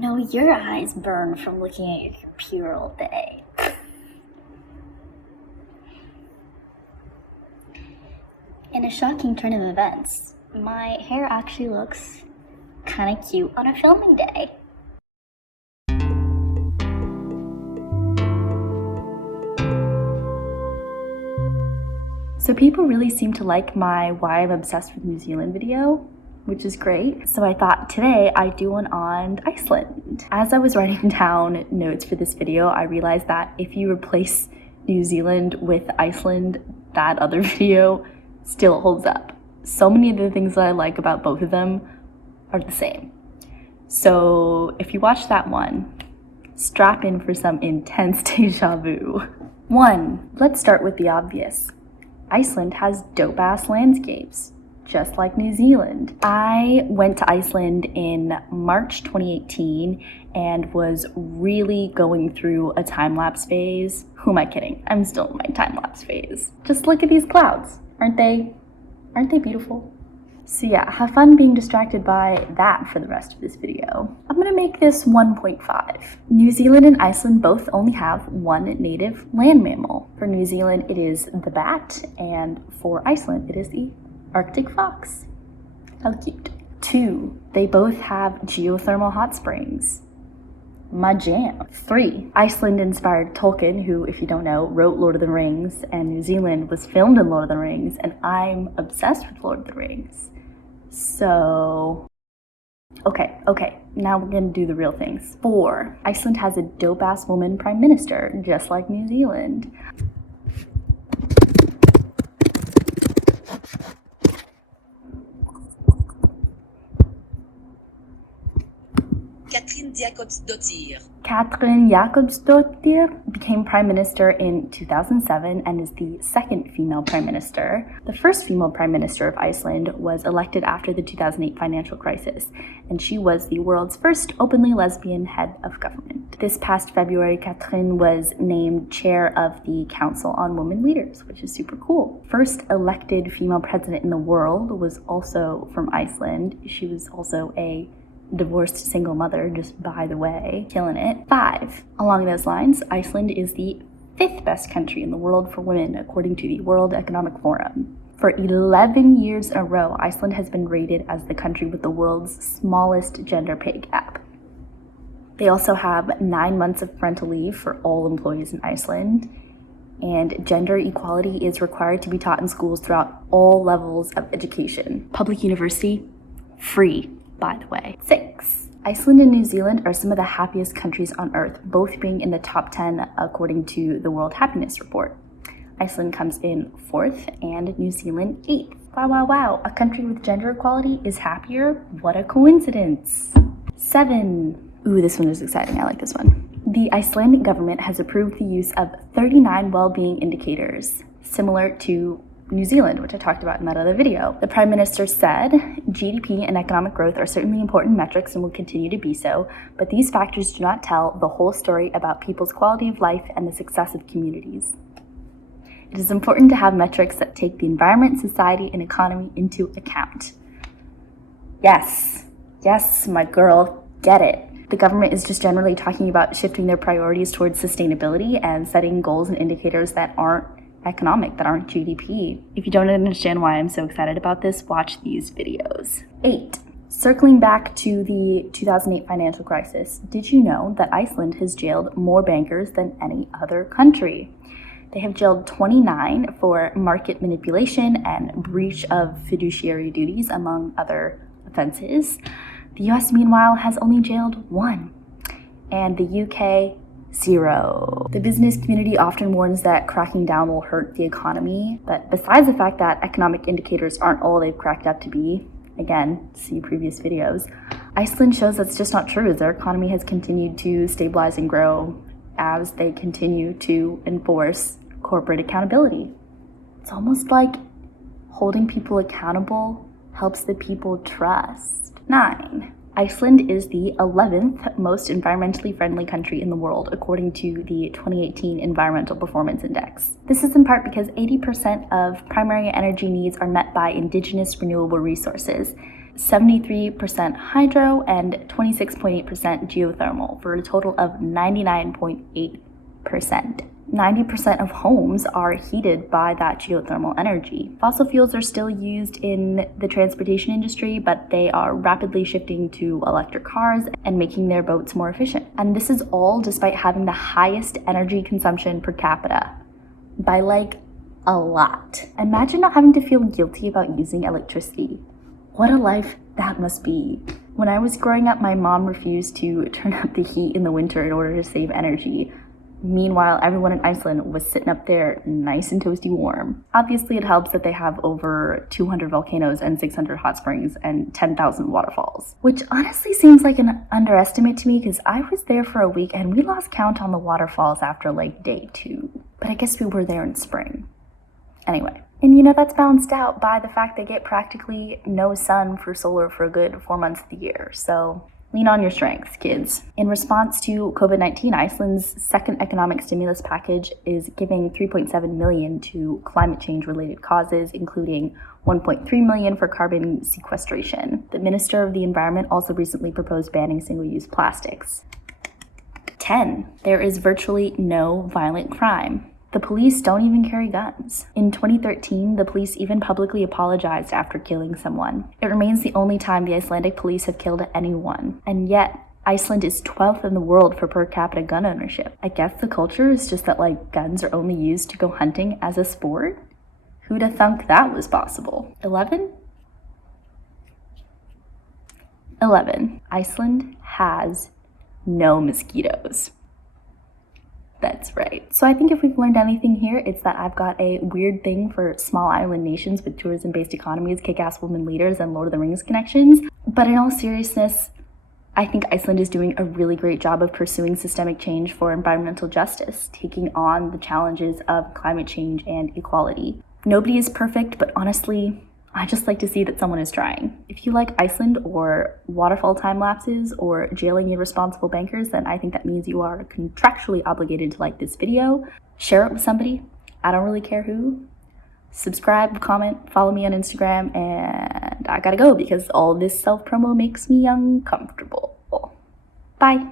No, your eyes burn from looking at your computer all day. In a shocking turn of events, my hair actually looks kind of cute on a filming day. So people really seem to like my Why I'm Obsessed with New Zealand video, which is great. So I thought today I'd do one on Iceland. As I was writing down notes for this video, I realized that if you replace New Zealand with Iceland, that other video still holds up. So many of the things that I like about both of them are the same. So if you watch that one, strap in for some intense deja vu. 1, let's start with the obvious. Iceland has dope-ass landscapes, just like New Zealand. I went to Iceland in March 2018 and was really going through a time-lapse phase. Who am I kidding? I'm still in my time-lapse phase. Just look at these clouds. Aren't they beautiful? So yeah, have fun being distracted by that for the rest of this video. I'm gonna make this 1.5. New Zealand and Iceland both only have one native land mammal. For New Zealand, it is the bat, and for Iceland, it is the Arctic fox. How cute. 2, they both have geothermal hot springs. My jam. 3, Iceland inspired Tolkien, who, if you don't know, wrote Lord of the Rings, and New Zealand was filmed in Lord of the Rings, and I'm obsessed with Lord of the Rings. So, okay, now we're gonna do the real things. 4, Iceland has a dope-ass woman prime minister, just like New Zealand. Katrin Jakobsdottir became prime minister in 2007 and is the second female prime minister. The first female prime minister of Iceland was elected after the 2008 financial crisis, and she was the world's first openly lesbian head of government. This past February, Katrin was named chair of the Council on Women Leaders, which is super cool. First elected female president in the world was also from Iceland. She was also a divorced single mother, just by the way, killing it. 5, along those lines, Iceland is the 5th best country in the world for women, according to the World Economic Forum. For 11 years in a row, Iceland has been rated as the country with the world's smallest gender pay gap. They also have 9 months of parental leave for all employees in Iceland, and gender equality is required to be taught in schools throughout all levels of education. Public university, free, by the way. 6, Iceland and New Zealand are some of the happiest countries on earth, both being in the top 10 according to the World Happiness Report. Iceland comes in 4th and New Zealand 8th. Wow, a country with gender equality is happier? What a coincidence. 7, ooh, this one is exciting, I like this one. The Icelandic government has approved the use of 39 well-being indicators, similar to New Zealand, which I talked about in that other video. The Prime Minister said, GDP and economic growth are certainly important metrics and will continue to be so, but these factors do not tell the whole story about people's quality of life and the success of communities. It is important to have metrics that take the environment, society, and economy into account. Yes, my girl, get it. The government is just generally talking about shifting their priorities towards sustainability and setting goals and indicators that aren't economic, that aren't GDP. If you don't understand why I'm so excited about this, watch these videos. 8, circling back to the 2008 financial crisis, did you know that Iceland has jailed more bankers than any other country? They have jailed 29 for market manipulation and breach of fiduciary duties, among other offenses. The US, meanwhile, has only jailed 1, and the UK, 0. The business community often warns that cracking down will hurt the economy, but besides the fact that economic indicators aren't all they've cracked up to be, again, see previous videos, Iceland shows that's just not true. Their economy has continued to stabilize and grow as they continue to enforce corporate accountability. It's almost like holding people accountable helps the people trust. 9, Iceland is the 11th most environmentally friendly country in the world, according to the 2018 Environmental Performance Index. This is in part because 80% of primary energy needs are met by indigenous renewable resources. 73% hydro, and 26.8% geothermal, for a total of 99.8%. 90% of homes are heated by that geothermal energy. Fossil fuels are still used in the transportation industry, but they are rapidly shifting to electric cars and making their boats more efficient. And this is all despite having the highest energy consumption per capita by like a lot. Imagine not having to feel guilty about using electricity. What a life that must be. When I was growing up, my mom refused to turn up the heat in the winter in order to save energy. Meanwhile, everyone in Iceland was sitting up there nice and toasty warm. Obviously, it helps that they have over 200 volcanoes and 600 hot springs and 10,000 waterfalls, which honestly seems like an underestimate to me because I was there for a week and we lost count on the waterfalls after like day 2. But I guess we were there in spring. Anyway. And you know, that's balanced out by the fact they get practically no sun for solar for a good 4 months of the year. So lean on your strength, kids. In response to COVID-19, Iceland's second economic stimulus package is giving $3.7 million to climate change-related causes, including $1.3 million for carbon sequestration. The Minister of the Environment also recently proposed banning single-use plastics. 10. There is virtually no violent crime. The police don't even carry guns. In 2013, the police even publicly apologized after killing someone. It remains the only time the Icelandic police have killed anyone. And yet, Iceland is 12th in the world for per capita gun ownership. I guess the culture is just that like guns are only used to go hunting as a sport? Who'd have thunk that was possible? 11? 11. Iceland has no mosquitoes. That's right. So I think if we've learned anything here, it's that I've got a weird thing for small island nations with tourism-based economies, kick-ass women leaders, and Lord of the Rings connections. But in all seriousness, I think Iceland is doing a really great job of pursuing systemic change for environmental justice, taking on the challenges of climate change and equality. Nobody is perfect, but honestly, I just like to see that someone is trying. If you like Iceland or waterfall time lapses or jailing irresponsible bankers, then I think that means you are contractually obligated to like this video. Share it with somebody. I don't really care who. Subscribe, comment, follow me on Instagram, and I gotta go because all this self-promo makes me uncomfortable. Bye.